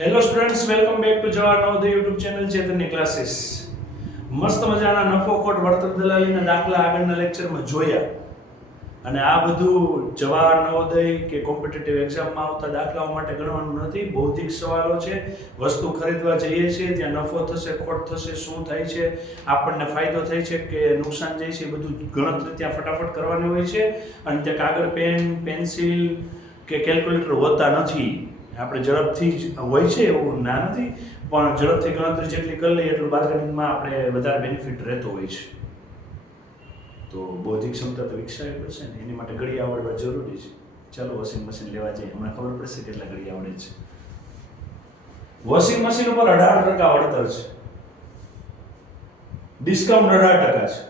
Hello students welcome back to Jawahar Navodaya YouTube channel ચેતનની classes મસ્ત મજાના નફો ખોટ વળતર દલાલીના દાખલા આગળના લેક્ચરમાં જોયા. અને આ બધું જવાહર નવોદય કે કોમ્પિટિટિવ એક્ઝામમાં આવતા દાખલાઓ માટે ગણવાનું નથી. બૌદ્ધિક સવાલો છે. વસ્તુ ખરીદવા જઈએ છીએ, ત્યાં નફો થશે, ખોટ થશે, શું થાય છે, આપણને ફાયદો થાય છે કે નુકસાન જાય છે બધું ગણતરી ત્યાં ફટાફટ કરવાની હોય છે. અને ત્યાં કાગળ, પેન, પેન્સિલ કે કેલ્ક્યુલેટર હોતા નથી. આપણે ઝડપથી જ, હોય છે એવું ના નથી, પણ ઝડપથી ગણતરી જેટલી કરી લઈએ એટલું બાર્ગેનિંગમાં આપણે વધારે બેનિફિટ રહેતો હોય છે. તો બૌદ્ધિક ક્ષમતા તો વિકસાવી પડશે ને, એની માટે ઘડી આવડવા જરૂરી છે. ચાલો વોશિંગ મશીન લેવા જઈએ, હમણાં ખબર પડશે કેટલા ઘડી આવડે છે. વોશિંગ મશીન ઉપર અઢાર ટકા વળતર છે. ડિસ્કાઉન્ટ અઢાર ટકા છે.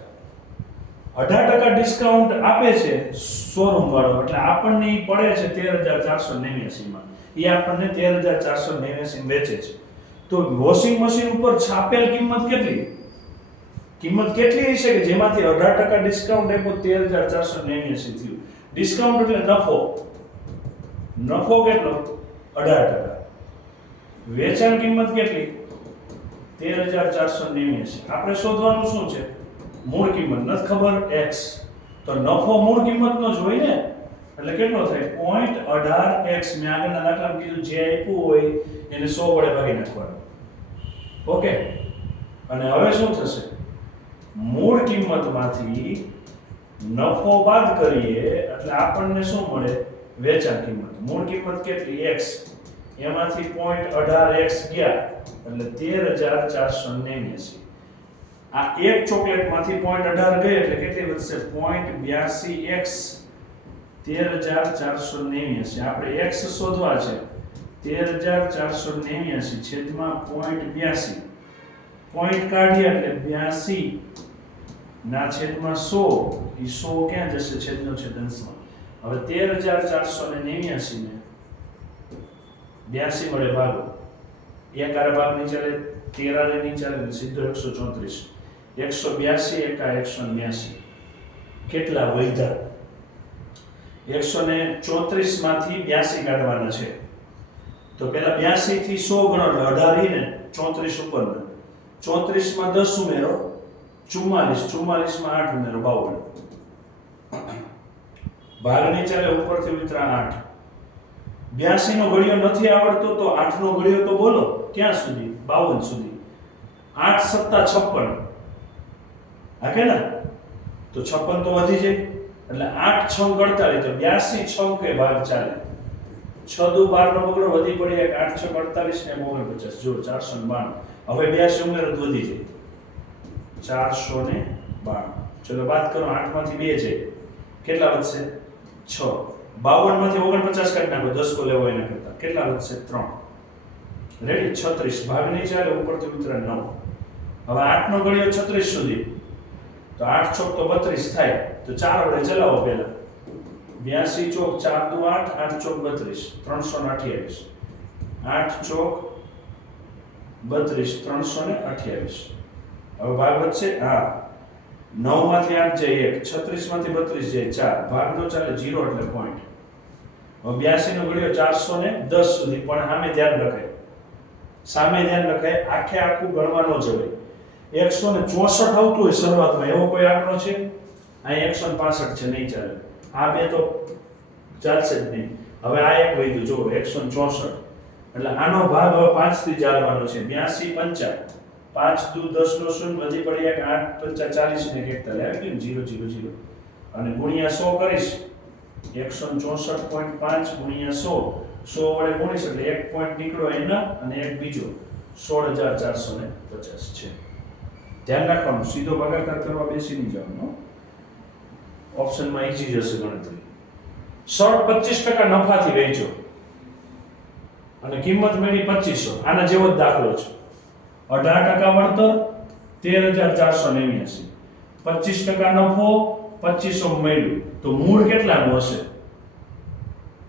અઢાર ટકા ડિસ્કાઉન્ટ આપે છે શોરૂમ વાળો, એટલે આપણને એ પડે છે તેર હજાર ચારસો નેવ્યાસીમાં એ આપણને તેર હજાર ચારસો નેવ્યાસી વેચે છે. તો વોશિંગ મશીન ઉપર છાપેલ કિંમત કેટલી? કિંમત કેટલી હશે કે જેમાંથી અઢાર ટકા ડિસ્કાઉન્ટ આપ્યો, તેર હજાર ચારસો નેવ્યાસી થયું. ડિસ્કાઉન્ટ એટલે નફો. નફો કેટલો? અઢાર ટકા. વેચાણ કિંમત કેટલી? તેર હજાર ચારસો નેવ્યાસી. આપણે શોધવાનું શું છે? મૂળ કિંમત. નથી ખબર? એક્સ તો નફો મૂળ કિંમતનો જ હોય ને? એટલે કેટલો થાય? પોઈન્ટ અઢાર એક્સ મેં આગળના દાખલામાં કીધું, જે આપ્યું હોય એને સો વડે ભાગી નાખવાનું. ઓકે અને હવે શું થશે? મૂળ કિંમતમાંથી નફો બાદ કરીએ, એટલે આપણને શું મળે? વેચાણ કિંમત. મૂળ કિંમત કેટલી? એક્સ એમાંથી પોઈન્ટ અઢાર એક્સ ગયા, એટલે તેર હજાર ચારસો નેવ્યાસી. આ એક ચોકલેટમાંથી પોઈન્ટ અઢાર ગઈ, એટલે કેટલી વધશે? પોઈન્ટ બ્યાસી એક્સ તેર હજાર ચારસો નેવ્યાસી. આપણે એક્સ શોધવા છે. તેર હજાર ચારસો નેવ્યાસી, છેદમાં પોઈન્ટ બ્યાસી. પોઈન્ટ કાઢીએ એટલે બ્યાસી ના છેદમાં સો. એ સો ક્યાં જશે? છેદનો છેદ અંશમાં હવે તેર હજાર ચારસો ને નેવ્યાસી બ્યાસી વડે ભાગો. એક આરે ભાગ નહીં ચાલે તેર આરે નહીં ચાલે સીધો એકસો ચોત્રીસ. એકસો બ્યાસી, એકા એકસો બ્યાસી કેટલા વધ્યા એકસો ને ચોત્રીસમાંથી બ્યાસી કાઢવાના છે. તો પેલા બ્યાસી થી સો ગણો અઢારીને ચોત્રીસ ઉપર ચોત્રીસમાં દસ ઉમેરો, ચુમ્માલીસ ચુમ્માલીસમાં આઠ ઉમેરો, બાવન. ભાગની ચાલે ઉપરથી વિતરા આઠ. બ્યાસી નો ઘડિયો નથી આવડતો તો આઠ નો ઘડિયો તો બોલો, ક્યાં સુધી? બાવન સુધી. આઠ સત્તા છપ્પન. હા કે તો છપ્પન તો વધી જાય. એટલે આઠ છ અડતાલીસ, તો બ્યાસી છ કે ભાગ ચાલે. છ દુ બાર નો બગડો વધી પડી એક આઠ છ અડતાલીસ ને ઓગણ પચાસ. જો ચારસો ને બાણું. હવે બ્યાસી ઉમેરો તો વધી જાય. ચારસો ને બાણું. ચલો વાત કરો આઠમાંથી બે છે. કેટલા વધશે? છ. બાવનમાંથી ઓગણપચાસ કાઢી નાખો દસ કો લેવો એના કરતા. કેટલા વધશે? ત્રણ. રેડી છત્રીસ. ભાગ નહીં ચાલે, ઉપરથી ઉતરે નવ. હવે આઠ નો ગળ્યો છત્રીસ સુધી. તો આઠ ચોક તો બત્રીસ થાય. તો ચાર વડે ચલાવો પહેલા. બ્યાસી ચોક ચાર દુ આઠ આઠ ચોક બત્રીસ. ત્રણસો ને અઠ્યાવીસ. આઠ ચોક બત્રીસ, ત્રણસો ને અઠ્યાવીસ. હવે ભાગ વધશે હા. નવમાંથી આઠ જાય એક છત્રીસમાંથી બત્રીસ જાય ચાર. ભાગ નો ચાલે જીરો એટલે પોઈન્ટ હવે બ્યાસી નો ઘડિયો ચારસો ને દસ સુધી. પણ સામે ધ્યાન રખાય. સામે ધ્યાન રખાય, આખે આખું ગણવાનો જવાય. એકસો ને ચોસઠ આવતું હોય શરૂઆતમાં, એવો કોઈ આંકડો છે? અહીં એકસો ને પાસઠ છે, નહીં ચાલે. આ બે તો ચાલશે જ નહીં. હવે આ એક વૈધું જુઓ, એકસો ને ચોસઠ. એટલે આનો ભાગ હવે પાંચથી ચાલવાનો છે, બ્યાસી પંચા. પાંચ, દુ, દસ, નો શૂન્ય, વધી પડી એક, આઠ, પંચા, ચાલીસ ને એક એકતાલીસ. આવી ગયું જીરો જીરો જીરો અને ગુણ્યા સો કરીશ. એકસો ચોસઠ પોઈન્ટ પાંચ ગુણ્યા સો. સો વડે ગુણીશ એટલે એક પોઈન્ટ નીકળો એના અને એક બીજો સોળ હજાર ચારસો ને પચાસ છે. ધ્યાન રાખવાનું, સીધો ભાગાકાર કરવા બેસી નહીં જવાનું ઓપ્શનમાં ઈજી જશે ગણતરી. શોર્ટ પચીસ ટકા નફાથી વેચો. અને કિંમત મેળવી પચીસો. આના જેવો જ દાખલો છે. અઢાર ટકા વળતર, તેર હજાર ચારસો નેવ્યાસી. પચીસ ટકા નફો, પચીસો મળ્યું તો મૂળ કેટલાનું હશે?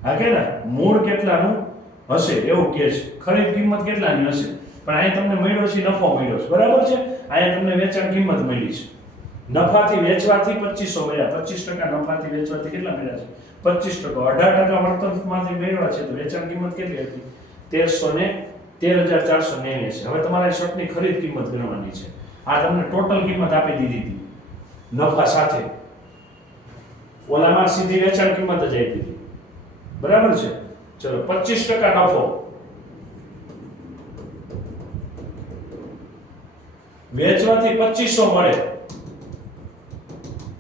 હા કે ને? મૂળ કેટલાનું હશે? એવું કે છે. ખરીદ કિંમત કેટલાની હશે? પણ અહીંયા તમને મળ્યો છે નફો મળ્યો છે બરાબર છે? અહીંયા તમને વેચાણ કિંમત મળી છે. નફાથી વેચવાથી પચીસો મળ્યા. પચીસ ટકા નફાથી વેચવાથી કેટલા મળ્યા છે? પચીસ ટકા. અઢાર ટકા વળતરમાંથી મેળવ્યા છે. તો વેચાણ કિંમત કેટલી હતી? તેરસો ને તેર હજાર ચારસો નેવ્યાસી. હવે તમારે શર્ટની ખરીદ કિંમત ગણવાની છે. આ તમને ટોટલ કિંમત આપી દીધી હતી. નફા સાથે. ઓલામાં સીધી વેચાણ કિંમત જ આપી દીધી. બરાબર છે? ચલો, પચીસ ટકા નફો. વેચવાથી પચીસો મળે.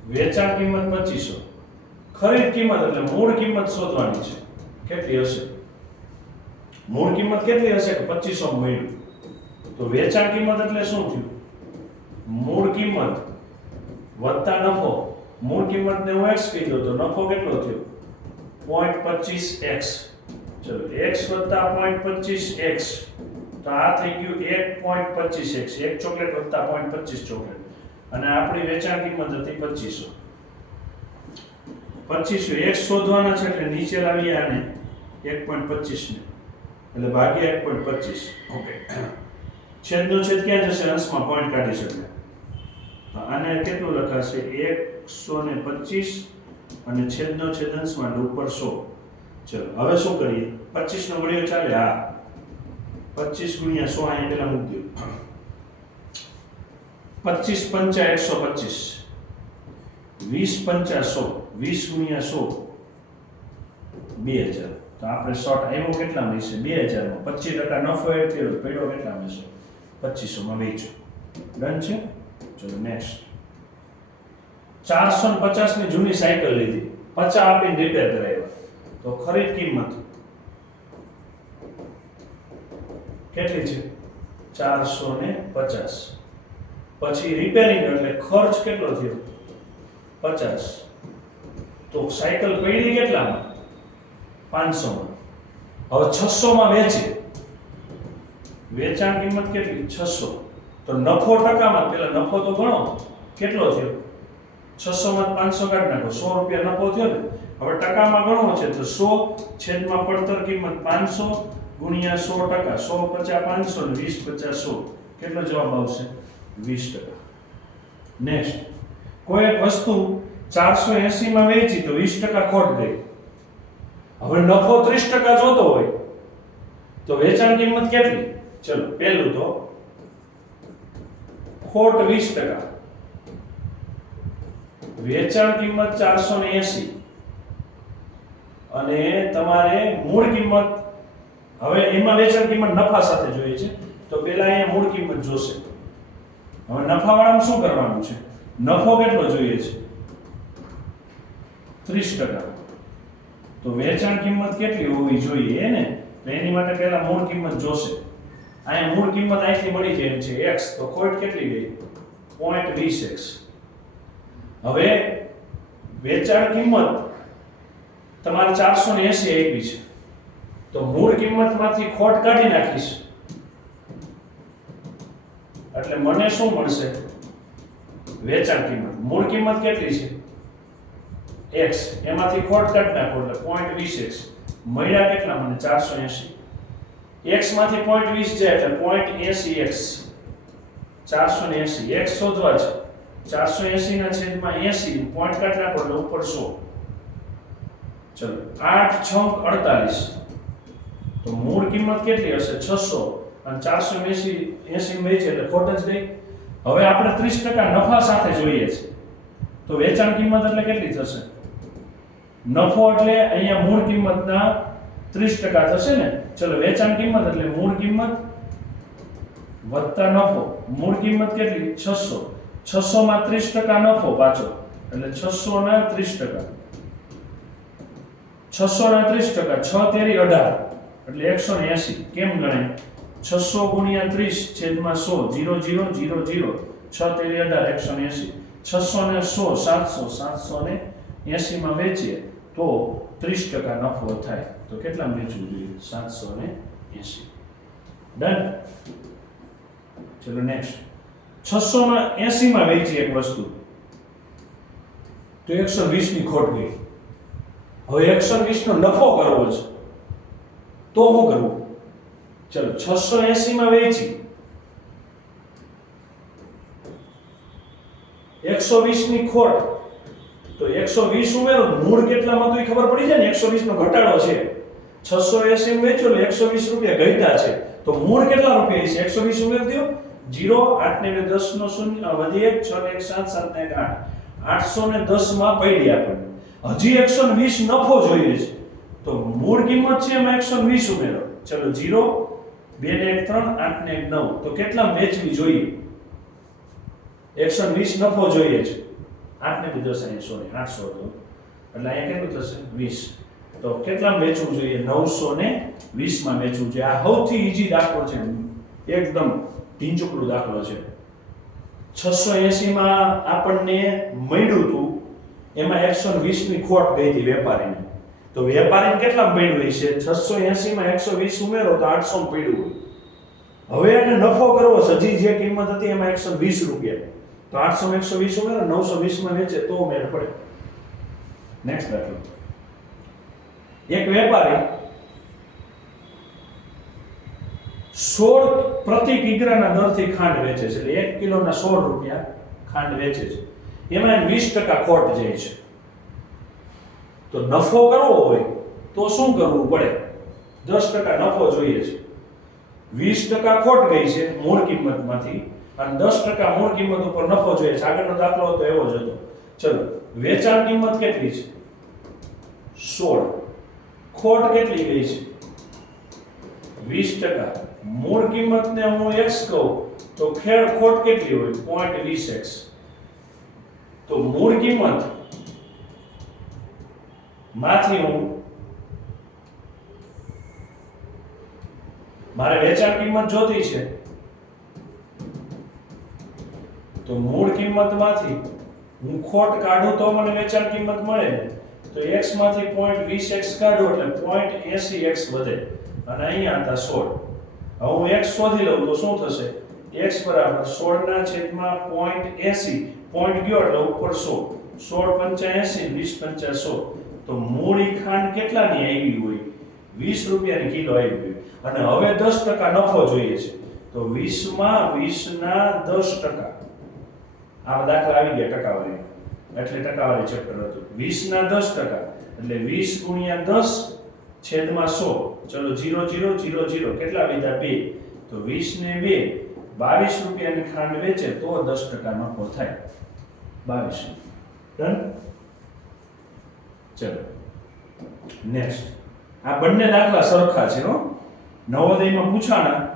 વેચાણ કિંમત પચીસો. ખરીદ કિંમત એટલે મૂળ કિંમત શોધવાની છે. કેટલી હશે? મૂળ કિંમત કેટલી હશે કે પચીસો મળ્યું? તો વેચાણ કિંમત એટલે શું થયું? મૂળ કિંમત વત્તા નફો. મૂળ કિંમતને હું એક્સ કીધો તો નફો કેટલો થયો? પોઈન્ટ પચીસ એક્સ ચલો પચીસ એક્સ તો આ થઈ ગયું એક પોઈન્ટ પચીસ એક્સ એક ચોકલેટ વત્તા પોઈન્ટ પચીસ ચોકલેટ. અને આપણી વેચાણ કિંમત હતી પચીસો. પચીસો એક્સ શોધવાના છે એટલે નીચે લાવીએ આને. એક પોઈન્ટ પચીસ ને. એટલે ભાગ્યા એક પોઈન્ટ પચીસ. ઓકે છેદનો છેદ ક્યાં જશે? અંશમાં પોઈન્ટ કાઢી શકે આને કેટલું લખાશે? એકસો ને પચીસ અને છેદનો છેદ અંશમાં ઉપર સો. ચલો, હવે શું કરીએ? પચીસ નો ઘડિયો ચાલે? હા. પચીસ ગુણ્યા સો અહીંયા પેલા મૂકી દો. પચીસ પંચા એકસો પચીસ. વીસ પંચા સો, વીસ ગુણ્યા સો, બે હજાર. તો આપણે શોર્ટ આવ્યો કેટલામાં હશે? બે હજારમાં. પચીસ ટકા નફો એડ તો પડ્યો કેટલામાં હશે? પચીસોમાં વેચો ડન છે? ચલો નેક્સ્ટ ચારસો પચાસની જૂની સાયકલ લીધી. પચાસ આપીને રિપેર કરાવ્યા. તો ખરીદ કિંમત. કેટલી છે? ચારસો ને પચાસ. પછી રિપેરિંગ એટલે ખર્ચ કેટલો થયો? પચાસ. તો સાયકલ પડી કેટલામાં? પાંચસોમાં. હવે છસોમાં વેચે. વેચાણ કિંમત કેટલી? છસો. તો નફો ટકામાં, પેલા નફો તો ગણો. કેટલો થયો? છસો માં પાંચસો કાઢી નાખો. સો રૂપિયા નફો થયો ને. હવે ટકામાં ગણવો છે તો સો છેદમાં પડતર કિંમત પાંચસો. ગુણ્યા સો ટકા, સો પચાસ પાંચસો ને વીસ પચાસ સો. કેટલો જવાબ આવશે? વીસ ટકા. નેક્સ્ટ કોઈ એક વસ્તુ ચારસો એસી માં વેચી તો વીસ ટકા ખોટ ગઈ. હવે નફો ત્રીસ ટકા જોતો હોય તો વેચાણ કિંમત કેટલી? ચલો, પહેલું તો ખોટ વીસ ટકા. વેચાણ કિંમત ચારસો ને એસી. અને તમારે મૂળ કિંમત હવે એમાં વેચાણ કિંમત નફા સાથે જોઈએ છે, તો પેલા અહીંયા મૂળ કિંમત જોશે. હવે નફાવાળામાં શું કરવાનું છે? નફો કેટલો જોઈએ છે? ત્રીસ ટકા. તો વેચાણ કિંમત કેટલી હોવી જોઈએ ને? એની માટે પહેલા મૂળ કિંમત જોશે. અહીંયા મૂળ કિંમત અહીંથી મળી જાય છે એક્સ, તો ખોટ કેટલી ગઈ? પોઈન્ટ વીસ એક્સ. હવે વેચાણ કિંમત તમારે ચારસો ને એસી આપી છે. તો મૂળ કિંમતમાંથી ખોટ કાઢી નાખીશ. એટલે મને શું મળશે? વેચાણ કિંમત. મૂળ કિંમત કેટલી છે? X. એમાંથી ખોટ કાઢી નાખો એટલે પોઈન્ટ વીસ એક્સ મળ્યા કેટલા? મને ચારસો એસી એક્સમાંથી પોઈન્ટ વીસ જાય એટલે પોઈન્ટ એસી એક્સ ચારસો ને એસી એક્સ શોધવા છે. ચારસો એસી ના છેદમાં એસી પોઈન્ટ કાઢી નાખો એટલે ઉપર સો. ચલો. આઠ છંક અડતાલીસ. તો મૂળ કિંમત કેટલી હશે? છસો. અને ચારસો એસી એસી વેચે એટલે ખોટ જ ગઈ હવે આપણે ત્રીસ ટકા નફા સાથે જોઈએ છે. તો વેચાણ કિંમત એટલે કેટલી થશે? નફો એટલે અહીંયા મૂળ કિંમતના ત્રીસ ટકા થશે ને? ચલો, વેચાણ કિંમત એટલે મૂળ કિંમત વત્તા નફો. મૂળ કિંમત કેટલી? છસો. છસો માં ત્રીસ ટકા નફો પાછો. એટલે છસો ના ત્રીસ ટકા. છસો ના ત્રીસ ટકા. છ તેરી અઢાર. એટલે એકસો ને એસી કેમ ગણાય? છસો ગુણ્યા ત્રીસ છેદમાં સો, જીરો જીરો જીરો જીરો. છ તેરી અઢાર એકસો ને એસી છસો ને સો, સાતસો સાતસો ને એસીમાં વેચીએ, તો ત્રીસ ટકા નફો થાય. તો કેટલા વેચવું જોઈએ? સાતસો ને એસી. ડન ચલો નેક્સ્ટ છસો માં એસી માં વેચી એક વસ્તુ. તો એકસો વીસની ખોટ ગઈ. હવે એકસો વીસ નો નફો કરવો છે. તો શું કરવું ચલો, છસો એસી માં વેચી. એકસો વીસની ખોટ. તો એકસો વીસ ઉમેરો, મૂળ કેટલામાં તો એ ખબર પડી જાય ને? એકસો વીસ નો ઘટાડો છે. છસો એસી વેચો એટલે એકસો વીસ રૂપિયા ઘટ્યા છે. તો મૂળ કેટલા રૂપિયા છે? એકસો વીસ ઉમેર દો જીરો આઠ ને દસ નો શૂન્ય વધી એક, છ ને એક, સાત સાત ને એક, આઠ. આઠસો ને દસમાં પડી આપણને. હજી એકસો વીસ નફો જોઈએ છે. તો મૂળ કિંમત છે એમાં એકસો વીસ ઉમેરો. ચલો જીરો, બે ને એક ત્રણ, આઠ ને એક નવ. તો કેટલા વેચવી જોઈએ? એકસો વીસ નફો જોઈએ છે આઠ ને બે દસ અહીં સોરી આઠસો તો. એટલે અહીંયા કેટલું થશે? વીસ. તો કેટલા વેચવું જોઈએ? નવસો ને વીસમાં વેચવું છે આ સૌથી ઈજી દાખલો છે. એકદમ ઢીંચુકડું દાખલો છે. છસો એસી માં આપણને મળ્યું હતું એમાં એકસો ને વીસની ખોટ ગઈ હતી વેપારીને. તો વેપારીને કેટલા મળ્યું હશે? છસો એસી માં એકસો વીસ ઉમેરો તો આઠસો પડ્યું હોય. હવે એને નફો કરવો છે. હજી જે કિંમત હતી એમાં એકસો વીસ રૂપિયા. તો આઠસો એકસો વીસ ઉમેરો, નવસો વીસમાં વેચે તો મેળ પડે. નેક્સ્ટ દાખલો એક વેપારી સોળ પ્રતિ કિગ્રાના દરથી ખાંડ વેચે છે. એટલે એક કિલોના સોળ રૂપિયા ખાંડ વેચે છે. એમાં વીસ ટકા ખોટ જાય છે. તો નફો કરવો હોય તો શું કરવું પડે? દસ ટકા નફો જોઈએ છે. વીસ ટકા ખોટ ગઈ છે મૂળ કિંમતમાંથી અને દસ ટકા મૂળ કિંમત ઉપર નફો જોઈએ છે. આગળનો દાખલો હતો એવો જ હતો. ચલો, વેચાણ કિંમત કેટલી છે? સોળ. ખોટ કેટલી ગઈ છે? વીસ ટકા. મૂળ કિંમતને હું એક્સ કહું, તો ખેડ ખોટ કેટલી હોય? પોઈન્ટ વીસ એક્સ તો મૂળ કિંમત માંથી મારે વેચાણ કિંમત જોતી છે. તો મૂળ કિંમતમાંથી હું ખોટ કાઢું તો મને વેચાણ કિંમત મળે તો x માંથી પોઈન્ટ વીસ એક્સ કાઢો એટલે પોઈન્ટ એસી એક્સ વધે. અને અહીંયા હતા સોળ. હવે હું x શોધી લઉં તો શું થશે? x બરાબર સોળ ના છેદમાં પોઈન્ટ એસી. પોઈન્ટ ગયો એટલે ઉપર સો સોળ પંચા એસી, વીસ પંચા સો તો મૂળી ખાંડ કેટલાની આવી હોય? વીસ રૂપિયાની કિલો આવી હોય. અને હવે દસ ટકા નફો જોઈએ છે. તો વીસમાં વીસના દસ ટકા. આ દાખલા આવી ગયા ટકાવારી. એટલે ટકાવારી ચેપ્ટર હતું. વીસના દસ ટકા. એટલે વીસ ગુણ્યા દસ છેદમાં સો. ચલો, જીરો જીરો જીરો જીરો. કેટલા લીધા બે. તો વીસ ને બે. બાવીસ રૂપિયાની ખાંડ વેચે તો દસ ટકા નફો થાય. બાવીસ. ડન? ચલો. નેક્સ્ટ આ બંને દાખલા સરખા છે, હો. નવોદયમાં પૂછાણા,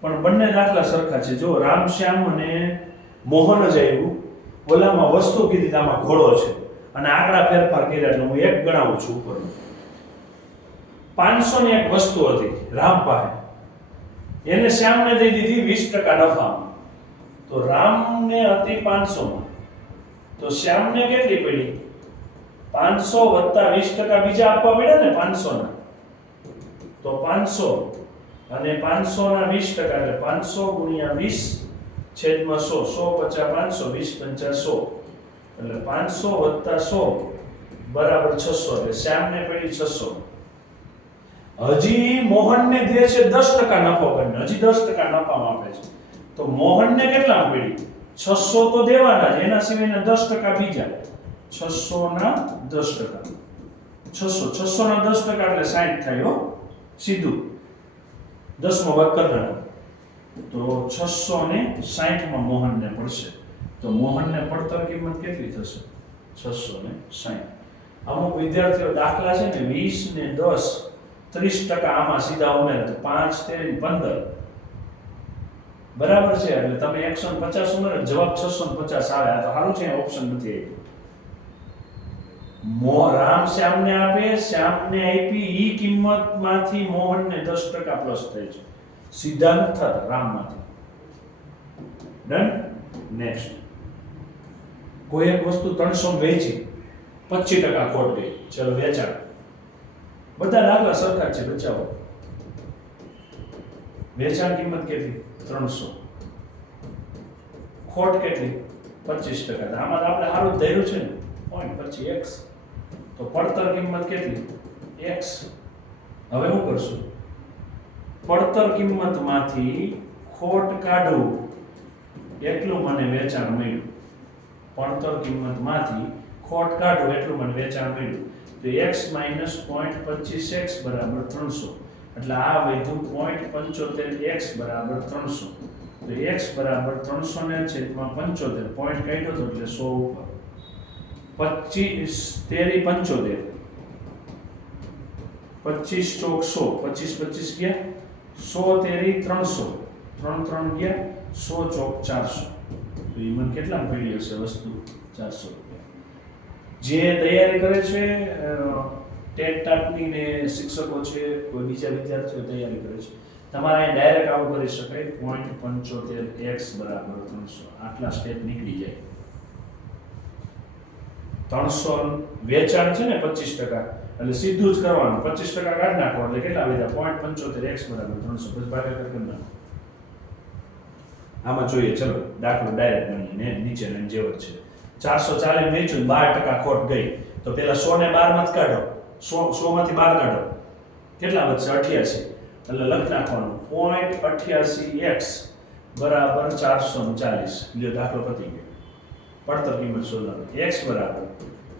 પણ બંને દાખલા સરખા છે. જો રામશ્યામ અને મોહન જ આવ્યું, ઓલામાં વસ્તુ કીધી આમાં ઘોડો છે. અને આંકડા ફેરફાર કર્યા એટલે હું એક ગણાવું છું ઉપર પાંચસો ની એક વસ્તુ હતી રામભાઈ એને શ્યામને દઈ દીધી વીસ ટકા નફામાં તો રામને હતી પાંચસો તો શ્યામને કેટલી પડી? પાંચસો વત્તા વીસ ટકા બીજા આપવા પડ્યા ને પાંચસો ના તો પાંચસો અને પાંચસો ના વીસ ટકા એટલે પાંચસો ગુણ્યા વીસ છેદમાં સો સો પચાસ પાંચસો, વીસ પંચાસ સો. એટલે પાંચસો વત્તા સો બરાબર છસો, એટલે શ્યામને પડી છસો. હજી મોહનને દે છે દસ ટકા નફો કરીને, હજી દસ ટકા નફામાં આપે છે. તો મોહનને કેટલા પડી? છસો તો દેવાના જ, એના સિવાયના દસ ટકા બીજા. છસો ના દસ ટકા. છસો છસો ના દસ ટકા એટલે સાઠ થાય સીધું. દસમો ભાગ કરતા તો છસો ને સાહીઠમાં મોહનને પડશે. તો મોહનને પડતર કિંમત કેટલી થશે? છસો ને સાઈઠ. અમુક વિદ્યાર્થીઓ દાખલા છે ને, વીસ ને દસ, ત્રીસ ટકા આમાં સીધા ઉમેર તો પાંચ, તેર, પંદર. બરાબર છે? એટલે તમે એકસો પચાસ ઉમેરો, જવાબ છસો પચાસ આવે. આ તો સારું છે ઓપ્શન નથી આવ્યું રામ શ્યામને આપે, શ્યામને આપી ઈ કિંમતમાંથી મોહનને દસ ટકા પ્લસ થાય છે. સિદ્ધાંત થતા રામમાંથી. ડન નેક્સ્ટ કોઈ એક વસ્તુ ત્રણસો વેચી, પચીસ ટકા ખોટ ગઈ. ચલો વેચાણ. બધા દાખલા સરખા છે, બચાવો. વેચાણ કિંમત કેટલી? ત્રણસો. ખોટ કેટલી? પચીસ ટકા. આમાં આપણે સારું ધૈર્યું છે ને. પછી એક્સ તો પડતર કિંમત કેટલી? એક્સ હવે શું કરશું. પડતર કિંમતમાંથી ખોટ કાઢવું એટલું મને વેચાણ મળ્યું. પડતર કિંમતમાંથી ખોટ કાઢવું એટલું મને વેચાણ મળ્યું. તો x માઇનસ પોઈન્ટ પચીસ એક્સ બરાબર ત્રણસો. એટલે આ વધ્યું પોઈન્ટ પંચોતેર એક્સ બરાબર ત્રણસો. તો એક્સ બરાબર ત્રણસો ને છેદમાં પંચોતેર. પોઈન્ટ કાઢ્યો તો એટલે સો ઉપર. પચીસ, તેરી પંચોતેર. પચીસ ચોક સો. પચીસ પચીસ ગયા સો, તેરી ત્રણસો. ત્રણ ત્રણ ગયા સો ચોક ચારસો. તો એ કેટલા મળી હશે વસ્તુ? ચારસો જે તૈયારી કરે છે ટેટ ટાટની ને શિક્ષકો છે, કોઈ બીજા વિદ્યાર્થીઓ તૈયારી કરે છે, તમારે અહીં ડાયરેક્ટ આવું કરી શકાય. પોઈન્ટ પંચોતેર એક્સ બરાબર ત્રણસો. આટલા સ્ટેપ નીકળી જાય. ત્રણસો વેચાણ છે ને પચીસ ટકા. એટલે સીધું જ કરવાનું. પચીસ ટકા કાઢી નાખો એટલે કેટલા લીધા પોઈન્ટ પંચોતેર એક્સ બરાબર ત્રણસો. પછી ભાગાકાર કરી નાખો. આમાં જોઈએ, ચલો, દાખલો ડાયરેક્ટ બની નીચે ને જેવો છે. ચારસો ચાલીસ વેચ્યું બાર ટકા ખોટ ગઈ. તો પેલા સો ને બાર મત કાઢો. સો સો માંથી બાર કાઢો. કેટલા વધશે? અઠ્યાસી. એટલે લખી નાખવાનું. પોઈન્ટ અઠ્યાસી એક્સ બરાબર ચારસો ચાલીસ. લ્યો, દાખલો પતી ગયો. પડતર કિંમત શોધવાની એક્સ બરાબર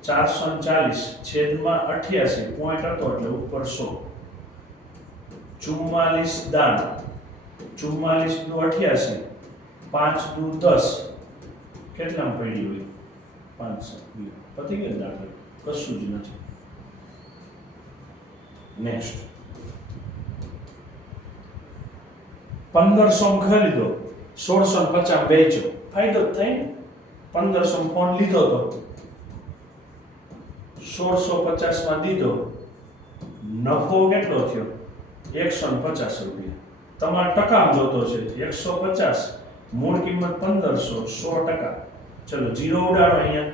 ચારસો ચાલીસ છેદમાં અઠ્યાસી પોઈન્ટ હતો એટલે ઉપર સો. ચુમ્માલીસ દાન. ચુમ્માલીસનું અઠ્યાસી. પાંચનું દસ. કેટલામાં પડી હોય? પાંચસો. પતી ગયો દાખલ. કશું જ નથી. નેક્સ્ટ પંદરસો ખરીદો સોળસો પચાસ વેચો ફાયદો થાય ને? પંદરસો ફોન લીધો તો સોળસો પચાસમાં દીધો. નફો કેટલો થયો? એકસો પચાસ રૂપિયા. તમારો ટકા જોતો છે. એકસો પચાસ, મૂળ કિંમત પંદરસો, સો ટકા. ચલો, જીરો ઉડાડો અહીંયા.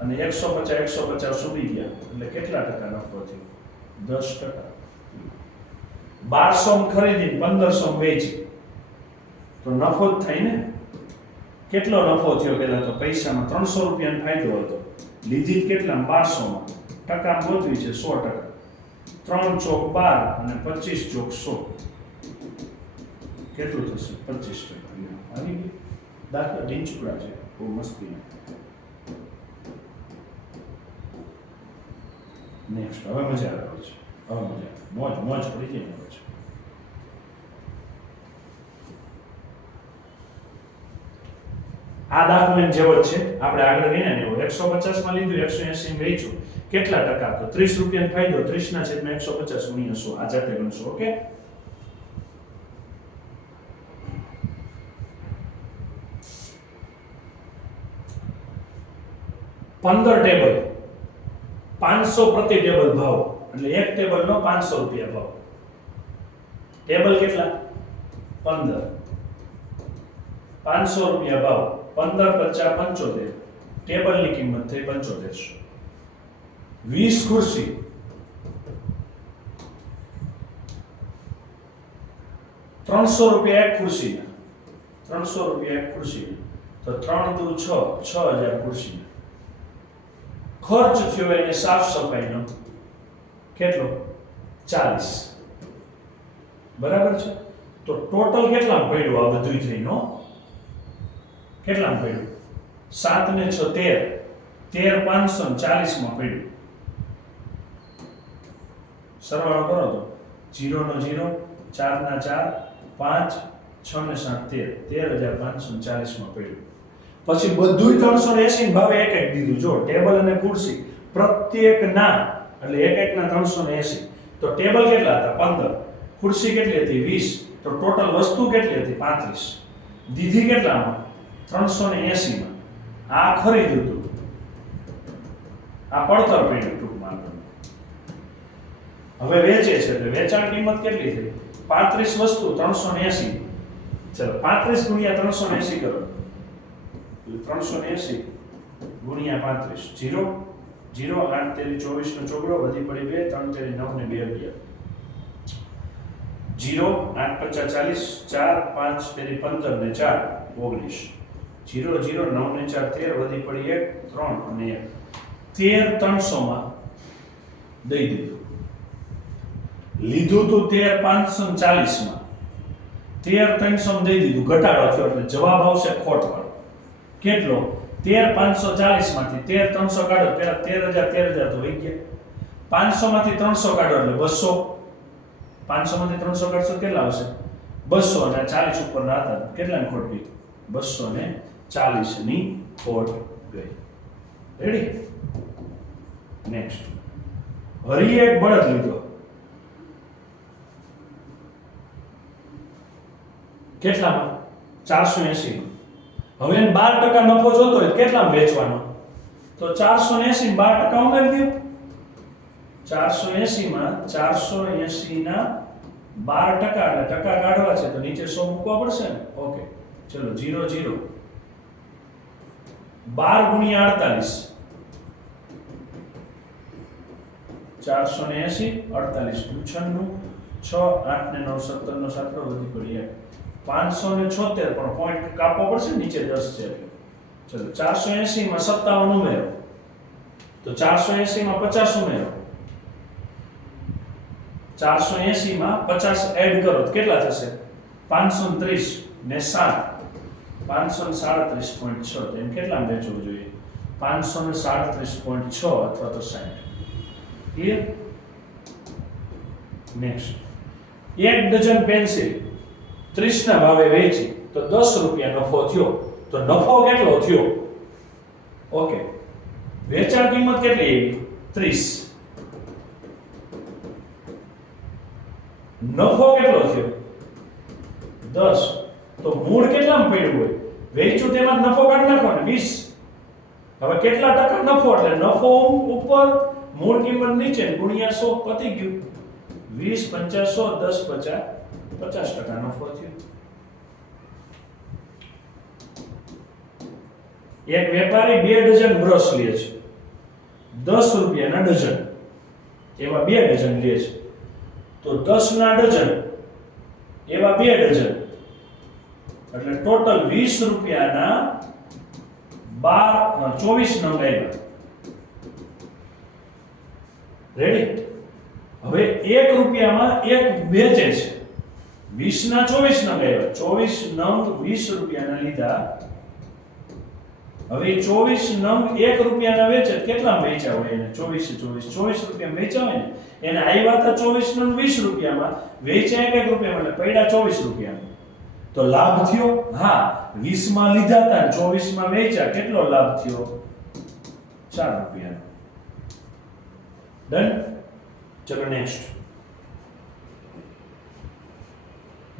અને એકસો પચાસ એકસો પચાસ ઉડી ગયા. એટલે કેટલા ટકા નફો થયો? દસ ટકા. બારસો ખરીદી પંદરસો વેચી. તો નફો જ થાય ને? કેટલો નફો થયો પેલા તો? પૈસામાં ત્રણસો રૂપિયાનો ફાયદો હતો. લીધી કેટલામાં? કેટલા બારસોમાં. ટકા ગોતવી છે સો ટકા. ત્રણ ચોક બાર અને પચીસ ચોક સો. કેટલું થશે? પચીસ ટકા. દાખલા ઢીંચુકડા છે. બહુ મસ્તી નેક્સ્ટ હવે મજા આવે છે હવે મજા મોજ મોજ પડી જાય છે આ દાખલો જેવો જ છે, આપણે આગળ ગણ્યા ને એવો એકસો લીધું, એકસો એસી વેચ્યું. કેટલા ટકા? તો ત્રીસ રૂપિયાનો ફાયદો ત્રીસ ના છેદમાં એકસો પચાસ ગુણ્યા સો. આ જાતે ગણશો, ઓકે? પંદર ટેબલ. પાંચસો પ્રતિ ટેબલ ભાવ. એટલે એક ટેબલ નો પાંચસો રૂપિયા ભાવ. ટેબલ કેટલા? પંદર. પાંચસો રૂપિયા ભાવ. પંદર પચાસ પંચોતેર. ટેબલની કિંમત થઈ પંચોતેરસો. વીસ ખુરશી. ત્રણસો રૂપિયા એક ખુરશી ત્રણસો રૂપિયા એક ખુરશી તો ત્રણ દુ છ છ હજાર ખુરશી ખર્ચ થયો એને સાફ સફાઈનો. કેટલો? ચાલીસ. બરાબર છે? તો ટોટલ કેટલા પડ્યું આ બધું થઈને હો? કેટલા પડ્યું સાત ને છ તેર તેર પાંચસો ચાલીસમાં પડ્યું સરવાળો કરો તો. જીરો નો જીરો, ચાર ના ચાર, પાંચ, છ ને સાત, તેર. તેર હજાર પાંચસો ચાલીસમાં પડ્યું પછી બધું ત્રણસો ને એસી ભાવે એક એક દીધું. જો, ટેબલ અને ખુરશી પ્રત્યેક ના એટલે એક એક ના ત્રણસો ને એસી તો ટેબલ કેટલા હતા? પંદર. ખુરશી કેટલી હતી? વીસ. તો ટોટલ વસ્તુ કેટલી હતી? પાંત્રીસ. દીધી કેટલામાં? ત્રણસો ને એસીમાં આ ખરીદ્યું હતું. આ પડતર પડ્યું ટૂંકમાં હવે વેચે છે એટલે વેચાણ કિંમત કેટલી થઈ? પાંત્રીસ વસ્તુ, ત્રણસો ને એસી ચલો, પાંત્રીસ ગુણ્યા ત્રણસો ને એસી કરો. ત્રણસો ને એસી ગુણ્યા પાંત્રીસ. જીરો. જીરો, આઠ તેરી ચોવીસ નો ચોગડો, વધી પડી બે, ત્રણ તેરી નવ ને બે અગિયાર. જીરો, આઠ પચાસ ચાલીસ, ચાર, પાંચ તેરી પંદર ને ચાર, ઓગણીસ. જીરો જીરો નવ ને ચાર તેર વધી પડી એક, ત્રણ અને એક. તેર ત્રણસોમાં દઈ દીધું. લીધું તું તેર પાંચસો ને ચાલીસમાં તેર ત્રણસો દઈ દીધું. ઘટાડો થયો એટલે જવાબ આવશે ખોટવાળો. કેટલો? તેર પાંચસો ચાલીસમાંથી તેર ત્રણસો કાઢો. પેલા તેર હજાર તેર હજાર તો વહી ગયા. પાંચસોમાંથી ત્રણસો કાઢો એટલે બસો. પાંચસોમાંથી ત્રણસો કાઢશો કેટલા આવશે? બસો અને ચાલીસ ઉપર ના હતા. કેટલાને ખોટ? પીધું બસો ને ચાલીસની ખોટ ગઈ. રેડી નેક્સ્ટ હરિએ એક બળદ લીધો. કેટલામાં ચારસો એસી હવે બાર ટકા નફો જોતો હોય કેટલામાં વેચવાનો? તો ચારસો એસી બાર ટકા ઉમેરી દો ચારસો એસી માં ચારસો એસી ના બાર ટકા ટકા કાઢવા છે તો નીચે સો મૂકવા પડશે ને? ઓકે ચલો જીરો જીરો બાર ગુણ્યા અડતાલીસ. ચારસો ને એસી અડતાલીસ છન્નું છ, આઠ ને નવ, સત્તર નો સાત વધી પડીએ પાંચસો ને છોતેર, પણ પોઈન્ટ કાપવો પડશે, નીચે દસ છે. ચલો, ચારસો એસી માં સત્તાવન ઉમેરો. તો ચારસો એસી માં પચાસ ઉમેરો. ચારસો એસી માં પચાસ એડ કરો કેટલા થશે? પાંચસો ત્રીસ ને સાત. પાંચસો ને સાડત્રીસ પોઈન્ટ છ. તો એમ કેટલા વેચવું જોઈએ? પાંચસો ને સાડત્રીસ પોઈન્ટ છ અથવા તો સાઠ ક્લિયર નેક્સ્ટ એક ડઝન પેન્સિલ ત્રીસના ભાવે વેચી તો દસ રૂપિયા નફો થયો. તો નફો કેટલો થયો? ઓકે વેચાણ કિંમત કેટલી ત્રીસ. નફો કેટલો થયો? દસ. તો મૂળ કેટલામાં પડ્યું હોય? વેચ્યું તેમાં નફો કાઢી નાખો ને વીસ. હવે કેટલા ટકા નફો? એટલે નફો ઉપર મૂળ કિંમત નીચે ગુણ્યા સો પતી ગયું. વીસ, પચાસ, સો, દસ, પચાસ. પચાસ ટકા નફો થયો. એક વેપારી બે ડઝન બ્રશ લે છે. દસ રૂપિયાના ડઝન. એવા બે ડઝન લે છે. તો દસ ના ડઝન, એવા બે ડઝન. એટલે ટોટલ વીસ રૂપિયાના બાર ચોવીસ નંગ આવ્યા રેડી હવે એક રૂપિયામાં એક વેચે છે. વીસ ના ચોવીસ નંગ આવ્યા ચોવીસ નંગ વીસ રૂપિયાના લીધા. હવે ચોવીસ નંગ એક રૂપિયાના વેચે કેટલા વેચ્યા હોય એને? ચોવીસ ચોવીસ. ચોવીસ રૂપિયા વેચ્યા હોય ને? એને આવ્યા હતા ચોવીસ નંગ વીસ રૂપિયામાં. વેચ્યા એક રૂપિયા રૂપિયામાં એટલે પડ્યા ચોવીસ રૂપિયામાં તો લાભ થયો? હા. વીસમાં લીધા હતા ને ચોવીસમાં વેચ્યા. કેટલો લાભ થયો? ચાર રૂપિયા ડન ચલો નેક્સ્ટ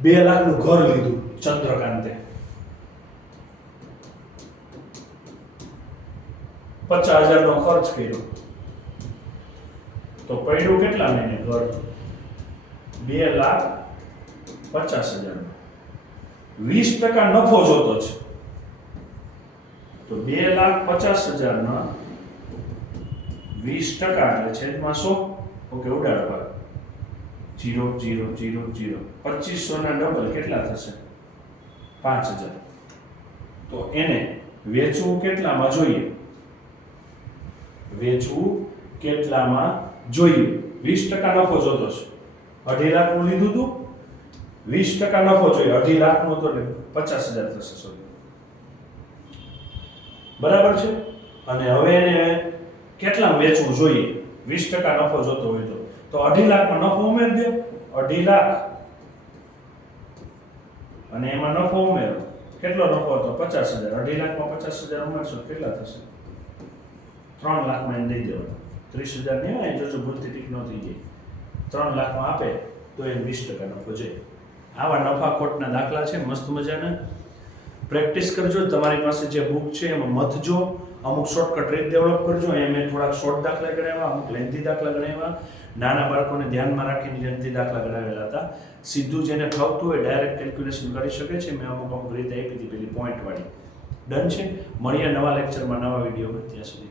બે લાખનું ઘર લીધું ચંદ્રકાંતે. પચાસ હજાર નો ખર્ચ કર્યો. તો પડ્યું કેટલા મહિને ઘર? બે લાખ પચાસ હજાર વીસ ટકા નફો જોતો છે. તો બે લાખ પચાસ હજારના વીસ ટકા એટલે છેદમાં સો. ઓકે, ઉડાડ પર જીરો જીરો જીરો જીરો. પચીસો ના ડબલ કેટલા થશે? પાંચ હજાર. તો એને વેચવું કેટલામાં જોઈએ? વેચવું કેટલામાં જોઈએ? વીસ ટકા નફો જોતો છે. અઢી લાખનું લીધું હતું વીસ ટકા નફો જોઈએ, અઢી લાખનો તો પચાસ હજાર થશે સોરી બરાબર છે? અને હવે એને કેટલા વેચવું જોઈએ? વીસ ટકા નફો જોતો હોય તો. તો અઢી લાખમાં નફો ઉમેરી દો, અઢી લાખ. અને એમાં નફો ઉમેરો. કેટલો નફો હતો? પચાસ હજાર. અઢી લાખમાં પચાસ હજાર ઉમેરશો કેટલા થશે? ત્રણ લાખમાં એને દઈ દેવાનું. ત્રીસ હજાર નહીં હોય જોજો ભૂલથી ટીક ન થઈ જાય ત્રણ લાખમાં આપે, તો એને વીસ ટકા નફો જાય આવા નફા ખોટના દાખલા છે, મસ્ત મજાના. પ્રેક્ટિસ કરજો, તમારી પાસે જે બુક છે, એમાં મથજો અમુક શોર્ટકટ રીત ડેવલપ કરજો. એમ મેં થોડાક શોર્ટ દાખલા ગણાવ્યા, અમુક લેન્થી દાખલા ગણાવ્યા. નાના બાળકોને ધ્યાનમાં રાખીને લેન્થી દાખલા ગણાવેલા હતા. સીધું જેને ફાવતું હોય ડાયરેક્ટ કેલ્ક્યુલેશન કરી શકે છે. મેં અમુક અમુક રીતે આપી હતી પેલી પોઈન્ટવાળી ડન છે. મળીએ નવા લેક્ચરમાં નવા વિડીયોમાં ત્યાં સુધી.